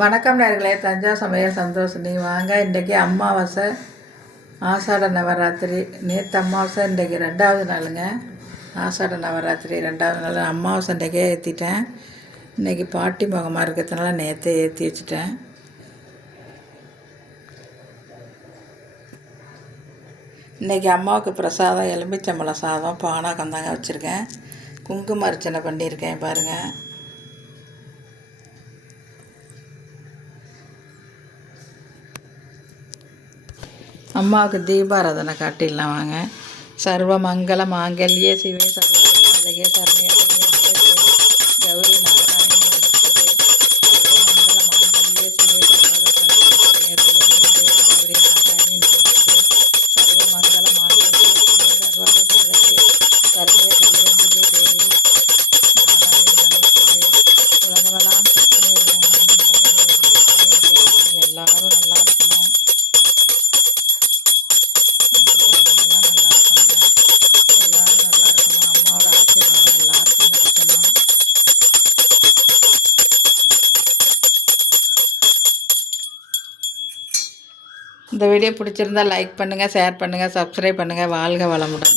வணக்கம் நேர்களே, தஞ்சா சமையல் சந்தோஷினி. வாங்க, இன்றைக்கி அமாவாசை, ஆஷாட நவராத்திரி. நேற்று அமாவாசை, இன்றைக்கி 2வது நாளுங்க. ஆஷாட நவராத்திரி 2வது நாள். அமாவாசை இன்றைக்கே ஏற்றிட்டேன். இன்றைக்கி பாட்டி முகமாக இருக்கிறதுனால நேற்றே ஏற்றி வச்சுட்டேன். இன்றைக்கி அம்மாவுக்கு பிரசாதம் எலுமிச்சம்பழம் சாதம் பானகம் தாங்க வச்சுருக்கேன். குங்கும அர்ச்சனை பண்ணியிருக்கேன் பாருங்கள். அம்மாவுக்கு தீபாராதனை காட்டிடலாம் வாங்க. சர்வ மங்கள மாங்கல்யே சிவே சர்வதே சரண்யே கௌரி நாராயணி நமஸ்தே. சர்வ மங்கள மாங்கல்யே சிவே சர்வதே கௌரி நாராயணி நமஸ்தே. சர்வ மங்கள மாங்கல்யே சிவே சர்வதே சரண்யே தேவி நாராயணி நமஸ்தே. உலகமெல்லாம் பிரச்சனை எல்லாரும் நல்லா இருக்கணும். அம்மாவோட ஆசீர்வாதம் எல்லாருக்கும் கிடைக்கணும். இந்த வீடியோ பிடிச்சிருந்தா லைக் பண்ணுங்கள், ஷேர் பண்ணுங்கள், சப்ஸ்கிரைப் பண்ணுங்கள். வாழ்க வளமுடன்.